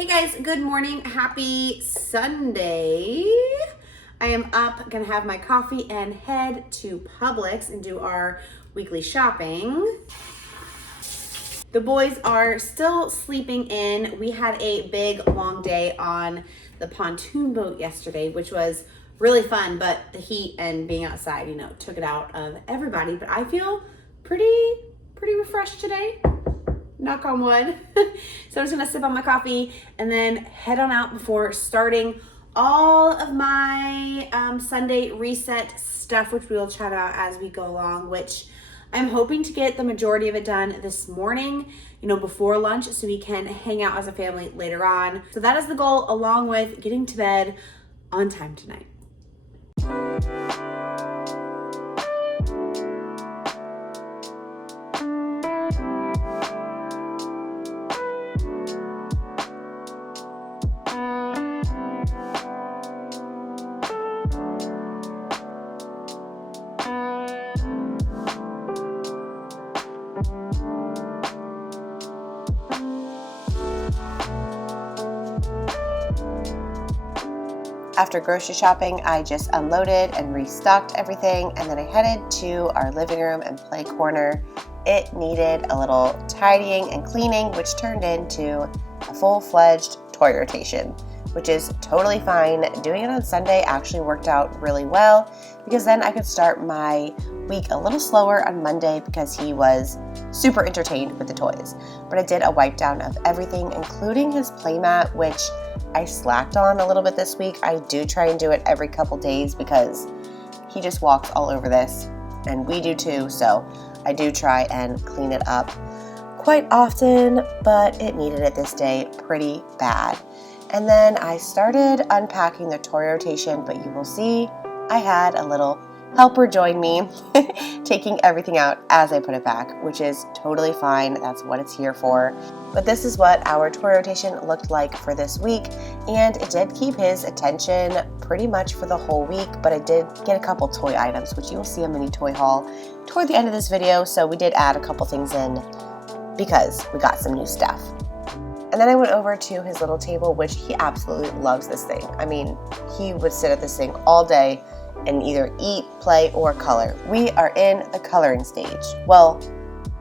Hey guys, good morning. Happy Sunday. I am up, gonna have my coffee and head to Publix and do our weekly shopping. The boys are still sleeping in. We had a big long day on the pontoon boat yesterday, which was really fun, but the heat and being outside, took it out of everybody. But I feel pretty refreshed today. Knock on wood. So I'm just gonna sip on my coffee and then head on out before starting all of my Sunday reset stuff, which we will chat about as we go along, which I'm hoping to get the majority of it done this morning, before lunch, so we can hang out as a family later on. So that is the goal, along with getting to bed on time tonight. After grocery shopping, I just unloaded and restocked everything, and then I headed to our living room and play corner. It needed a little tidying and cleaning, which turned into a full-fledged toy rotation, which is totally fine. Doing it on Sunday actually worked out really well because then I could start my week a little slower on Monday because he was super entertained with the toys. But I did a wipe down of everything, including his playmat, which I slacked on a little bit this week. I do try and do it every couple days because he just walks all over this, and we do too, so I do try and clean it up quite often, but it needed it this day pretty bad. And then I started unpacking the toy rotation, but you will see I had a little helper join me, taking everything out as I put it back, which is totally fine. That's what it's here for. But this is what our toy rotation looked like for this week, and it did keep his attention pretty much for the whole week, but I did get a couple toy items, which you will see a mini toy haul toward the end of this video, so we did add a couple things in because we got some new stuff. And then I went over to his little table, which he absolutely loves this thing. I mean, he would sit at this thing all day and either eat, play, or color. We are in the coloring stage. Well,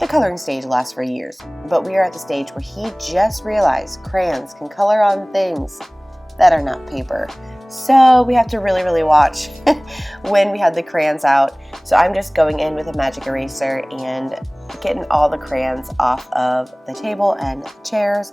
the coloring stage lasts for years, but we are at the stage where he just realized crayons can color on things that are not paper. So we have to really watch when we have the crayons out. So I'm just going in with a magic eraser and getting all the crayons off of the table and chairs,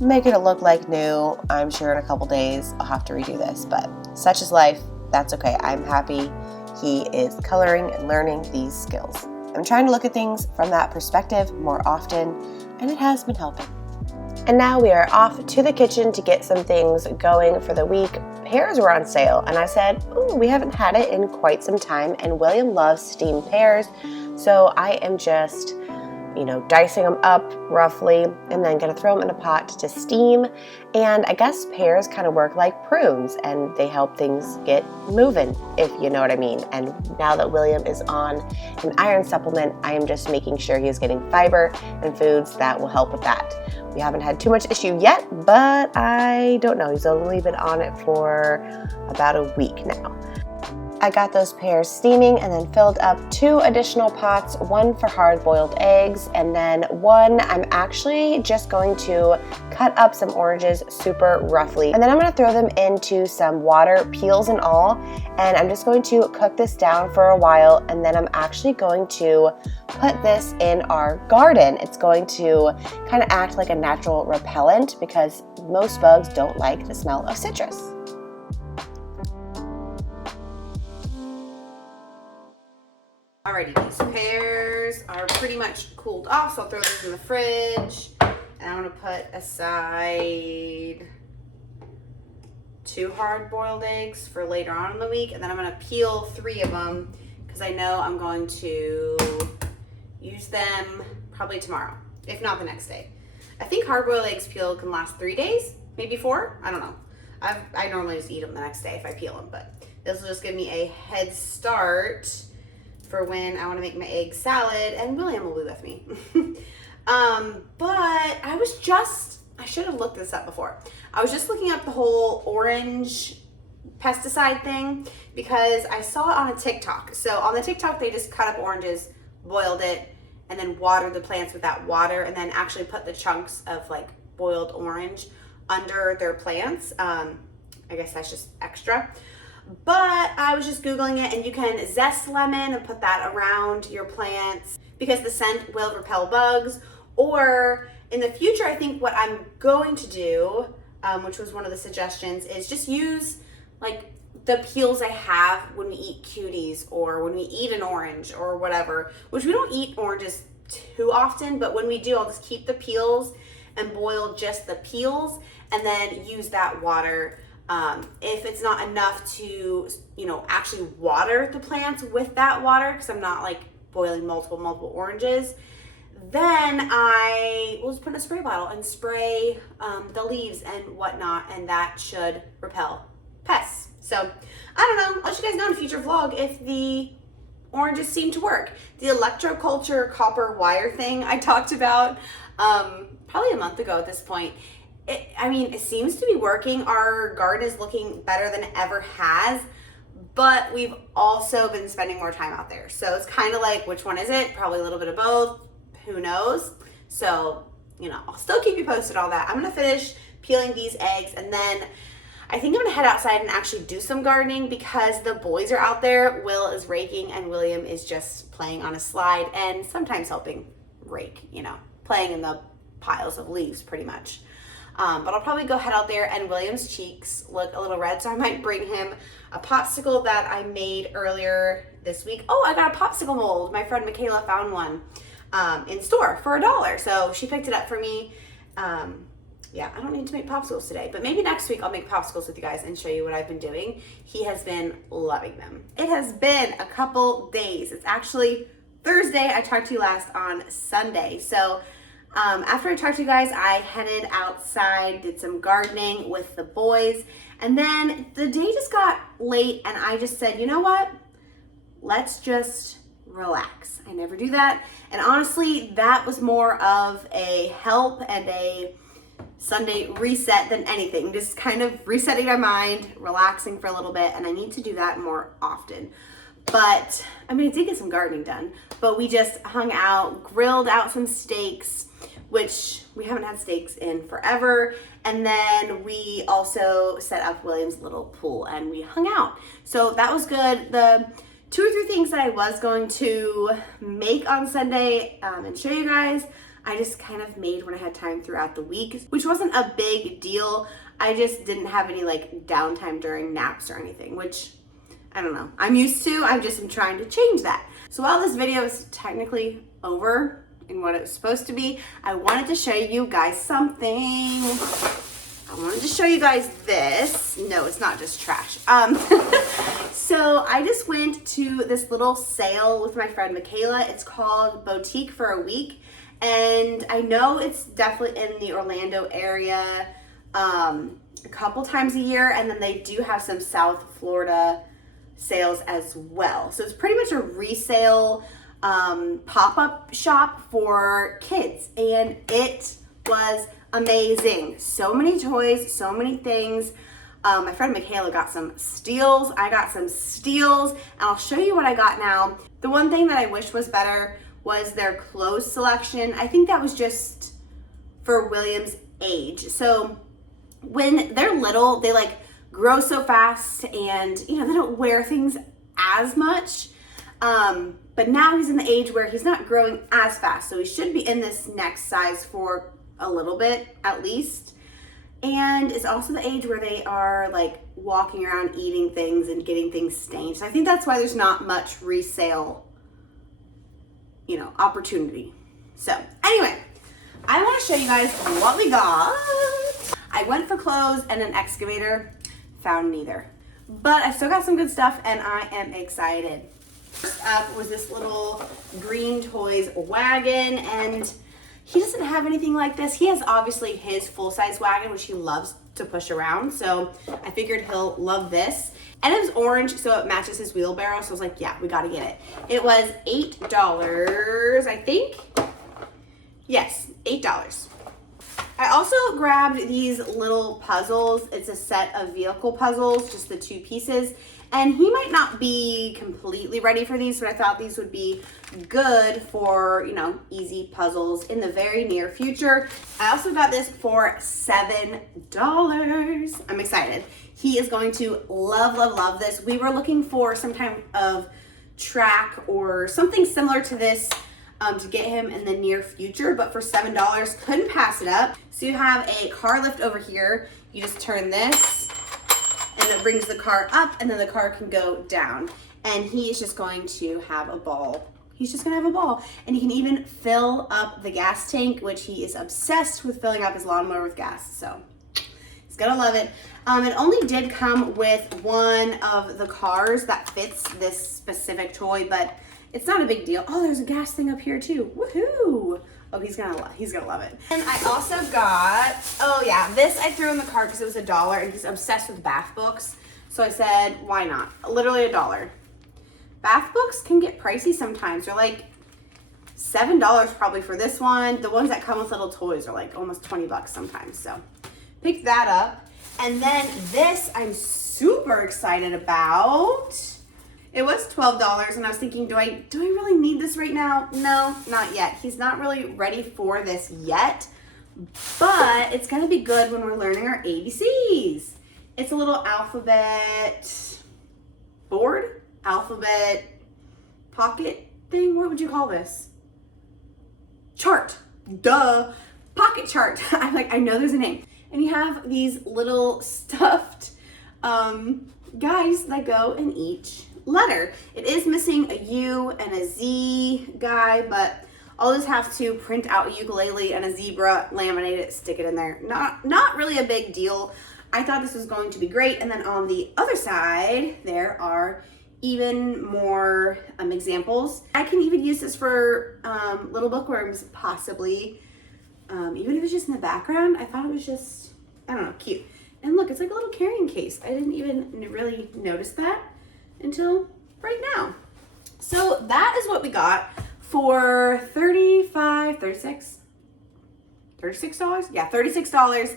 making it look like new. I'm sure in a couple days I'll have to redo this, but such is life. That's okay. I'm happy he is coloring and learning these skills. I'm trying to look at things from that perspective more often, and it has been helping. And now we are off to the kitchen to get some things going for the week. Pears were on sale, and I said, ooh, we haven't had it in quite some time, and William loves steamed pears, so I am just dicing them up roughly and then gonna throw them in a pot to steam. And I guess pears kind of work like prunes, and they help things get moving, if you know what I mean. And now that William is on an iron supplement, I am just making sure he is getting fiber and foods that will help with that. We haven't had too much issue yet, but I don't know. He's only been on it for about a week now. I got those pears steaming and then filled up 2 additional pots, one for hard-boiled eggs, and then one I'm actually just going to cut up some oranges super roughly. And then I'm going to throw them into some water, peels and all, and I'm just going to cook this down for a while, and then I'm actually going to put this in our garden. It's going to kind of act like a natural repellent because most bugs don't like the smell of citrus. Alrighty, these pears are pretty much cooled off, so I'll throw these in the fridge. And I'm gonna put aside 2 hard-boiled eggs for later on in the week, and then I'm gonna peel 3 of them because I know I'm going to use them probably tomorrow, if not the next day. I think hard-boiled eggs peeled can last 3 days, maybe 4. I don't know. I normally just eat them the next day if I peel them, but this will just give me a head start for when I want to make my egg salad, and William will be with me. But I I should have looked this up before. I was just looking up the whole orange pesticide thing because I saw it on a TikTok. So on the TikTok, they just cut up oranges, boiled it, and then watered the plants with that water, and then actually put the chunks of like boiled orange under their plants. I guess that's just extra. But I was just Googling it, and you can zest lemon and put that around your plants because the scent will repel bugs. Or in the future, I think what I'm going to do, which was one of the suggestions, is just use like the peels I have when we eat cuties or when we eat an orange or whatever, which we don't eat oranges too often, but when we do, I'll just keep the peels and boil just the peels and then use that water. If it's not enough to, actually water the plants with that water, because I'm not like boiling multiple oranges, then I will just put in a spray bottle and spray the leaves and whatnot, and that should repel pests. So I don't know, I'll let you guys know in a future vlog if the oranges seem to work. The electroculture copper wire thing I talked about probably a month ago at this point. It seems to be working. Our garden is looking better than it ever has, but we've also been spending more time out there. So it's kind of like, which one is it? Probably a little bit of both. Who knows? So, I'll still keep you posted on that. I'm going to finish peeling these eggs, and then I think I'm going to head outside and actually do some gardening because the boys are out there. Will is raking, and William is just playing on a slide and sometimes helping rake, playing in the piles of leaves pretty much. But I'll probably go head out there, and William's cheeks look a little red, so I might bring him a popsicle that I made earlier this week. Oh, I got a popsicle mold. My friend Michaela found one in store for $1. So she picked it up for me. Yeah, I don't need to make popsicles today, but maybe next week I'll make popsicles with you guys and show you what I've been doing. He has been loving them. It has been a couple days. It's actually Thursday. I talked to you last on Sunday. So after I talked to you guys, I headed outside, did some gardening with the boys, and then the day just got late and I just said, you know what? Let's just relax. I never do that. And honestly, that was more of a help and a Sunday reset than anything. Just kind of resetting my mind, relaxing for a little bit, and I need to do that more often. But I did get some gardening done, but we just hung out, grilled out some steaks, which we haven't had steaks in forever. And then we also set up William's little pool and we hung out. So that was good. The 2 or 3 things that I was going to make on Sunday and show you guys, I just kind of made when I had time throughout the week, which wasn't a big deal. I just didn't have any like downtime during naps or anything, which I don't know, I'm used to. I'm trying to change that. So while this video is technically over in what it was supposed to be, I wanted to show you guys something. I wanted to show you guys this. No, it's not just trash. So I just went to this little sale with my friend Michaela. It's called Boutique for a Week. And I know it's definitely in the Orlando area a couple times a year. And then they do have some South Florida sales as well. So it's pretty much a resale pop-up shop for kids. And it was amazing. So many toys, so many things. My friend Michaela got some steals. I got some steals, and I'll show you what I got now. The one thing that I wish was better was their clothes selection. I think that was just for William's age. So when they're little, they like grow so fast and they don't wear things as much. But now he's in the age where he's not growing as fast. So he should be in this next size for a little bit at least. And it's also the age where they are like walking around eating things and getting things stained. So I think that's why there's not much resale, opportunity. So anyway, I want to show you guys what we got. I went for clothes and an excavator, found neither. But I still got some good stuff and I am excited. First up was this little Green Toys wagon, and he doesn't have anything like this. He has obviously his full-size wagon, which he loves to push around. So I figured he'll love this. And it was orange, so it matches his wheelbarrow. So I was like, yeah, we gotta get it. It was $8, I think. Yes, $8. I also grabbed these little puzzles. It's a set of vehicle puzzles, just the 2 pieces. And he might not be completely ready for these, but I thought these would be good for, you know, easy puzzles in the very near future. I also got this for $7. I'm excited. He is going to love, love, love this. We were looking for some type of track or something similar to this to get him in the near future, but for $7, couldn't pass it up. So you have a car lift over here. You just turn this and it brings the car up, and then the car can go down. And he is just going to have a ball. He's just gonna have a ball. And he can even fill up the gas tank, which he is obsessed with filling up his lawnmower with gas. So he's gonna love it. It only did come with one of the cars that fits this specific toy, but it's not a big deal. Oh, there's a gas thing up here too. Woohoo! Oh, he's gonna love it. And I also got, oh yeah, this I threw in the cart because it was $1 and he's obsessed with bath books. So I said, why not? Literally $1. Bath books can get pricey sometimes. They're like $7 probably for this one. The ones that come with little toys are like almost 20 bucks sometimes. So picked that up. And then this I'm super excited about. It was $12 and I was thinking, do I really need this right now? No, not yet. He's not really ready for this yet, but it's gonna be good when we're learning our ABCs. It's a little alphabet board, alphabet pocket thing. What would you call this? Chart, duh, pocket chart. I'm like, I know there's a name. And you have these little stuffed guys that go in each letter. It is missing a U and a Z guy, but I'll just have to print out a ukulele and a zebra, laminate it, stick it in there. Not really a big deal. I thought this was going to be great. And then on the other side, there are even more examples. I can even use this for little bookworms, possibly. Even if it's just in the background, I thought it was just, I don't know, cute. And look, it's like a little carrying case. I didn't even really notice that until right now. So that is what we got for $36? Yeah, $36.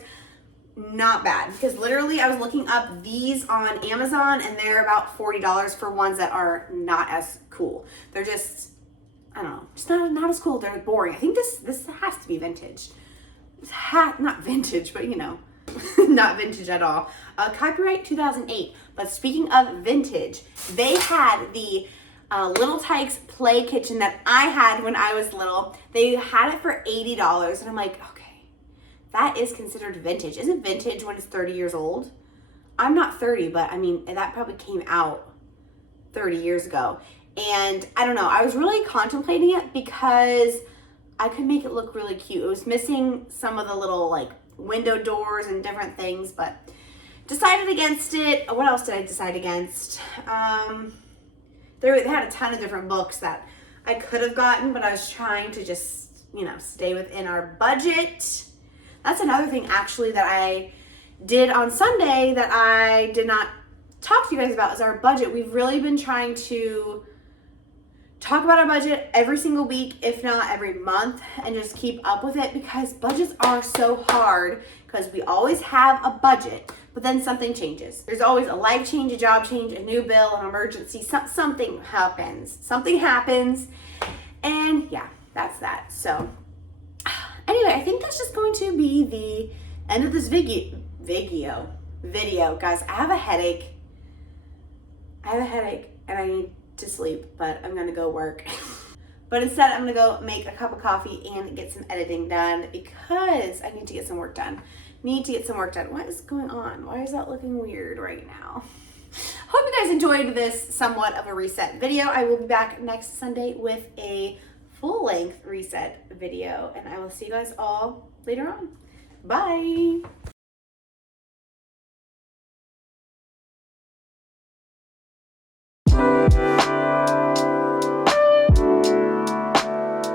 Not bad, because literally I was looking up these on Amazon and they're about $40 for ones that are not as cool. They're just, I don't know, just not as cool. They're boring. I think this has to be vintage. Not vintage, but you know, not vintage at all. Copyright 2008. But speaking of vintage, they had the Little Tykes Play Kitchen that I had when I was little. They had it for $80, and I'm like, okay, that is considered vintage. Isn't vintage when it's 30 years old? I'm not 30, but I mean, that probably came out 30 years ago. And I don't know, I was really contemplating it because I could make it look really cute. It was missing some of the little like window doors and different things, but decided against it. What else did I decide against? They had a ton of different books that I could have gotten, but I was trying to just, you know, stay within our budget. That's another thing actually that I did on Sunday that I did not talk to you guys about is our budget. We've really been trying to talk about our budget every single week, if not every month, and just keep up with it because budgets are so hard because we always have a budget, but then something changes. There's always a life change, a job change, a new bill, an emergency, something happens. Something happens, and yeah, that's that. So anyway, I think that's just going to be the end of this video. Guys, I have a headache and I need to sleep, but I'm gonna go work. But instead, I'm gonna go make a cup of coffee and get some editing done because I need to get some work done. What is going on? Why is that looking weird right now? Hope you guys enjoyed this somewhat of a reset video. I will be back next Sunday with a full-length reset video, and I will see you guys all later on. Bye.